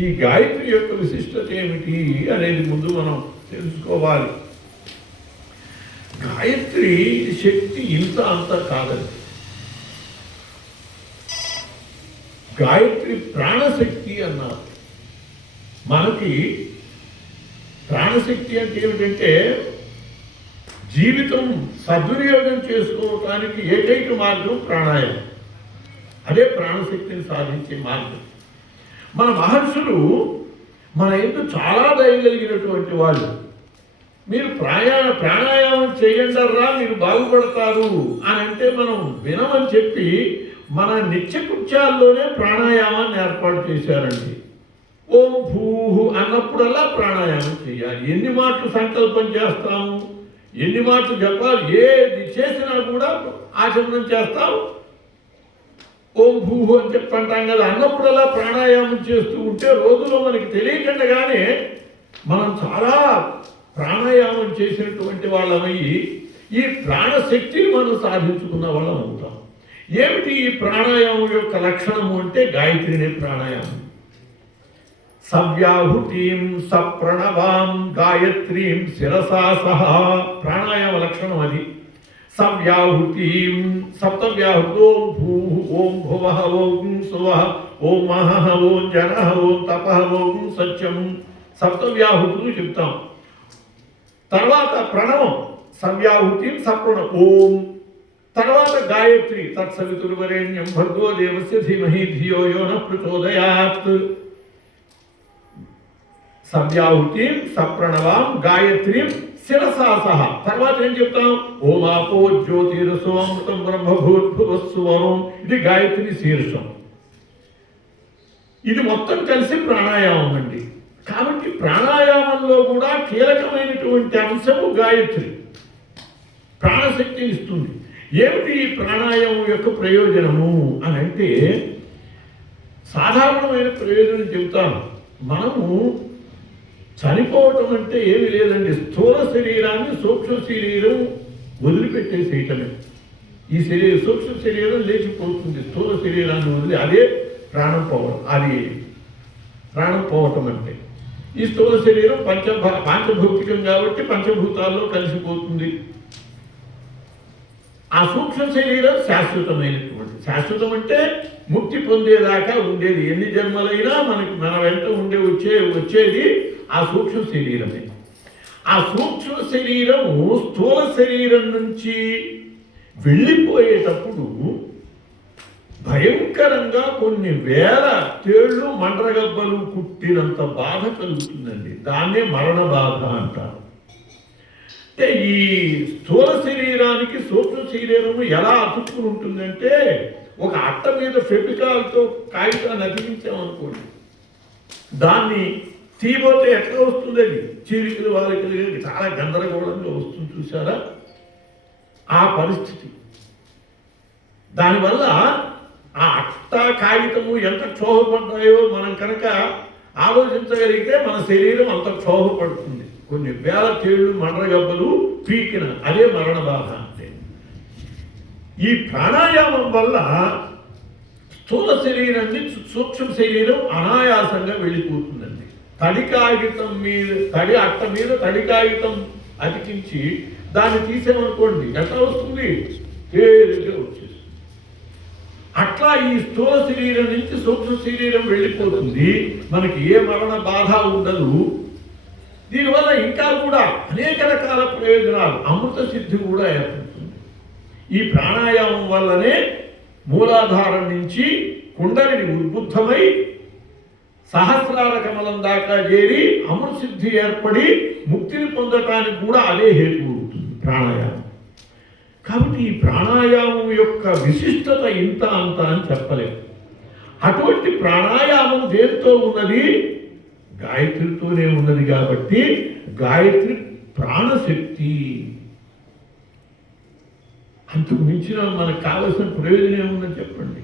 ఈ గాయత్రి యొక్క విశిష్టత ఏమిటి అనేది ముందు మనం తెలుసుకోవాలి. గాయత్రి శక్తి ఇంత అంత కాదండి. గాయత్రి ప్రాణశక్తి అన్నారు. మనకి ప్రాణశక్తి అంటే ఏమిటంటే జీవితం సద్వినియోగం చేసుకోవటానికి ఏకైక మార్గం ప్రాణాయామం. అదే ప్రాణశక్తిని సాధించే మార్గం. మన మహర్షులు మన ఎందుకు చాలా దయగలిగినటువంటి వాళ్ళు. మీరు ప్రాణాయామం చేయండర్రా మీరు బాగుపడతారు అని అంటే మనం వినమని చెప్పి మన నిత్యకృత్యాల్లోనే ప్రాణాయామాన్ని ఏర్పాటు చేశారండి. ఓం భూహు అన్నప్పుడల్లా ప్రాణాయామం చేయాలి. ఎన్ని మాటలు సంకల్పం చేస్తాము, ఎన్ని మాటలు చెప్పాలి, ఏది చేసినా కూడా ఆచరణం చేస్తాం. ఓం భూహు అని చెప్పంటాం కదా, అన్నప్పుడల్లా ప్రాణాయామం చేస్తూ ఉంటే రోజులో మనకి తెలియకుండానే మనం చాలా ప్రాణాయామం చేసినటువంటి వాళ్ళమయ్యి ఈ ప్రాణశక్తిని మనం సాధించుకున్న వాళ్ళం అవుతాం. ఏమిటి ఈ ప్రాణాయామం యొక్క లక్షణము అంటే గాయత్రినే ప్రాణాయామం. సవ్యాహుతిం సప్రణవాం గాయత్రీం శిరసా సహా ప్రాణాయామ లక్షణం అది. సవ్యాహుతిం సప్తవ్యాహుతో భూ ఓం భువ ఓం సువ ఓం మహ ఓం జన ఓం తప ఓం సత్యం సప్తవ్యాహుతులు చెప్తాం. తర్వాత ప్రణవం సవ్యాహుతిం సప్రణం ఓం. తర్వాత గాయత్రి తత్సవితుర్వరేణ్యం భర్గో దేవస్య ధీమహి ధియో యో నః ప్రచోదయాత్. సవ్యాహుతిం సప్రణవాం గాయత్రీం శిరసా సహా. తర్వాత ఏం చెప్తాం? ఓమాపో జ్యోతిరసో అమృతం బ్రహ్మభూద్భువస్సువరం. ఇది గాయత్రి శీర్షం. ఇది మొత్తం కలిసి ప్రాణాయామం అండి. కాబట్టి ప్రాణాయామంలో కూడా కీలకమైనటువంటి అంశము గాయత్రి ప్రాణశక్తిని ఇస్తుంది. ఏమిటి ఈ ప్రాణాయామం యొక్క ప్రయోజనము అని అంటే సాధారణమైన ప్రయోజనం చెబుతాను. మనము చనిపోవటం అంటే ఏమి లేదండి. స్థూల శరీరాన్ని సూక్ష్మ శరీరం వదిలిపెట్టేసేయటమే. ఈ సూక్ష్మ శరీరం లేచిపోతుంది స్థూల శరీరాన్ని వదిలి. అదే ప్రాణం పోవడం. అది ప్రాణం పోవటం అంటే ఈ స్థూల శరీరం పంచభౌతికం కాబట్టి పంచభూతాల్లో కలిసిపోతుంది. ఆ సూక్ష్మ శరీరం శాశ్వతమైనటువంటి, శాశ్వతం అంటే ముక్తి పొందేదాకా ఉండేది. ఎన్ని జన్మలైనా మనకి మన వెంట వచ్చేది ఆ సూక్ష్మ శరీరమే. ఆ సూక్ష్మ శరీరము స్థూల శరీరం నుంచి వెళ్ళిపోయేటప్పుడు భయంకరంగా కొన్ని వేల తేళ్లు మండ్రగబ్బలు కుట్టినంత బాధ కలుగుతుందండి. దాన్నే మరణ బాధ అంటారు. అంటే ఈ స్థూల శరీరానికి సూక్ష్మ శరీరము ఎలా అతుక్కుని ఉంటుందంటే ఒక అట్ట మీద ఫెవికాల్తో కాగితాన్ని అతికించామనుకోండి, దాన్ని తీయబోతే ఎట్లా వస్తుంది? అది చీలికలు వాలికలు చాలా గందరగోళంగా వస్తుంది. చూసారా ఆ పరిస్థితి? దానివల్ల ఆ అట్ట కాగితము ఎంత క్షోభపడ్డాయో మనం కనుక ఆలోచించగలిగితే మన శరీరం అంత క్షోభపడుతుంది. కొన్ని వేల తేళ్లు మండ్రగబ్బలు పీకిన అదే మరణ బాధ అంటే. ఈ ప్రాణాయామం వల్ల స్థూల శరీరం నుంచి సూక్ష్మ శరీరం అనాయాసంగా వెళ్ళిపోతుందండి. తడి కాగితం మీద అట్ట మీద తడి కాగితం అతికించి దాన్ని తీసామనుకోండి ఎట్లా వస్తుంది? తేలిగ్గా వచ్చేస్తుంది. అట్లా ఈ స్థూల శరీరం నుంచి సూక్ష్మ శరీరం వెళ్ళిపోతుంది. మనకి ఏ మరణ బాధ ఉండదు. దీనివల్ల ఇంకా కూడా అనేక రకాల ప్రయోజనాలు, అమృత సిద్ధి కూడా ఏర్పడుతుంది. ఈ ప్రాణాయామం వల్లనే మూలాధారం నుంచి కుండలిని ఉద్బుద్ధమై సహస్రార కమలం దాకా చేరి అమృత సిద్ధి ఏర్పడి ముక్తిని పొందటానికి కూడా అదే హేతు అవుతుంది ప్రాణాయామం. కాబట్టి ఈ ప్రాణాయామం యొక్క విశిష్టత ఇంత అంత అని చెప్పలేము. అటువంటి ప్రాణాయామం దేంతో ఉన్నది? గాయత్రితోనే ఉన్నది. కాబట్టి గాయత్రి ప్రాణశక్తి. అంతకు మించిన మనకు కావలసిన ప్రయోజనం ఏముందని చెప్పండి.